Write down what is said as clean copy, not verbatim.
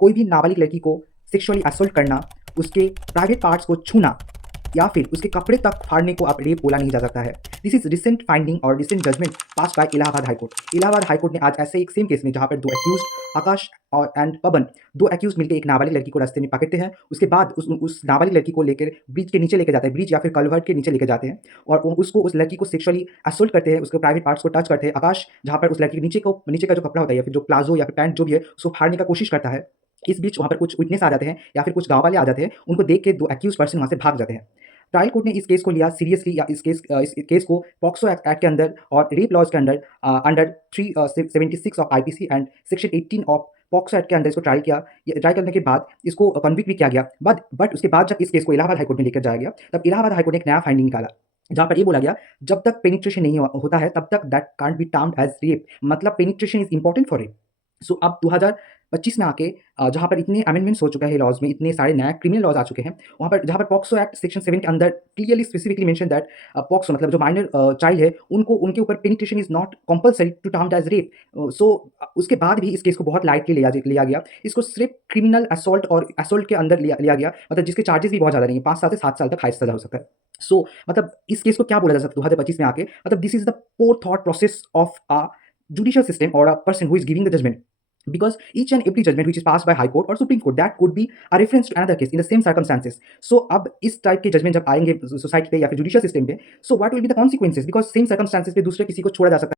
कोई भी नाबालिग लड़की को सेक्सुअली असॉल्ट करना, उसके प्राइवेट पार्ट्स को छूना या फिर उसके कपड़े तक फाड़ने को अब रेप बोला नहीं जा सकता है। दिस इज रिसेंट फाइंडिंग और recent judgement pass by Allahabad high court. Allahabad high court ने आज ऐसे एक सेम केस में, जहां पर दो एक्यूज आकाश और एंड पवन, दो एक्यूज मिलकर एक नाबालिग लड़की को रास्ते में पकड़ते हैं। उसके बाद उस नाबालिग लड़की को लेकर ब्रिज के नीचे लेके जाते हैं, ब्रिज या फिर कलवर्ट के नीचे लेके जाते हैं, और उसको, उस लड़की को सेक्सुअली असोल्ट करते हैं, उसके प्राइवेट पार्ट्स को टच करते हैं। आकाश जहां पर उस लड़की के नीचे का जो कपड़ा होता है या फिर जो प्लाजो या फिर पैंट जो भी है, उसको फाड़ने का कोशिश करता है। इस बीच वहाँ पर कुछ विटनेस आ जाते हैं या फिर कुछ गाँव वाले आ जाते हैं, उनको देख के दो एक्यूज पर्सन वहाँ से भाग जाते हैं। ट्रायल कोर्ट ने इस केस को लिया सीरियसली, या इस केस को पॉक्सो एक्ट के अंदर और रेप लॉज के under under 376 of IPC and section 18 of POCSO act के अंदर इसको ट्रायल किया। ट्रायल करने के बाद इसको कन्विक्ट भी किया गया। बट उसके बाद जब इस केस को इलाहाबाद हाईकोर्ट में लेकर जाया गया, तब इलाहाबाद हाईकोर्ट ने एक नया फाइंडिंग निकाला, जहाँ पर ये बोला गया, जब तक पेनिट्रेशन नहीं होता है तब तक that can't be termed as rape. मतलब penetration is important for rape. So अब 2025 में आके जहाँ पर इतने अमेंडमेंट्स हो चुका है लॉज में, इतने सारे नए क्रिमिनल लॉज आ चुके हैं, वहाँ पर जहाँ पर पॉक्सो एक्ट सेक्शन 7 के अंदर clearly specifically mention that POCSO मतलब जो माइनर चाइल्ड है, उनको उनके ऊपर penetration is not compulsory to termed as rape. So उसके बाद भी इस केस को बहुत लाइटली लिया गया। इसको सिर्फ क्रिमिनल असॉल्ट और असॉल्ट के अंदर लिया गया, मतलब जिसके चार्जेस भी बहुत ज़्यादा नहीं है, 5 साल से 7 साल तक हाईएस्ट सजा हो सकता है। सो मतलब इस केस को क्या बोला जा सकता है 2025 में आके, मतलब this is the poor thought process of a judicial system or a person who is giving the judgment, because each and every judgment which is passed by high court or supreme court, that could be a reference to another case in the same circumstances. So अब इस type के judgement जब आएंगे society पे या फिर judicial system पे, so what will be the consequences, because same circumstances पे दूसरे किसी को छोड़ा जा सकता है।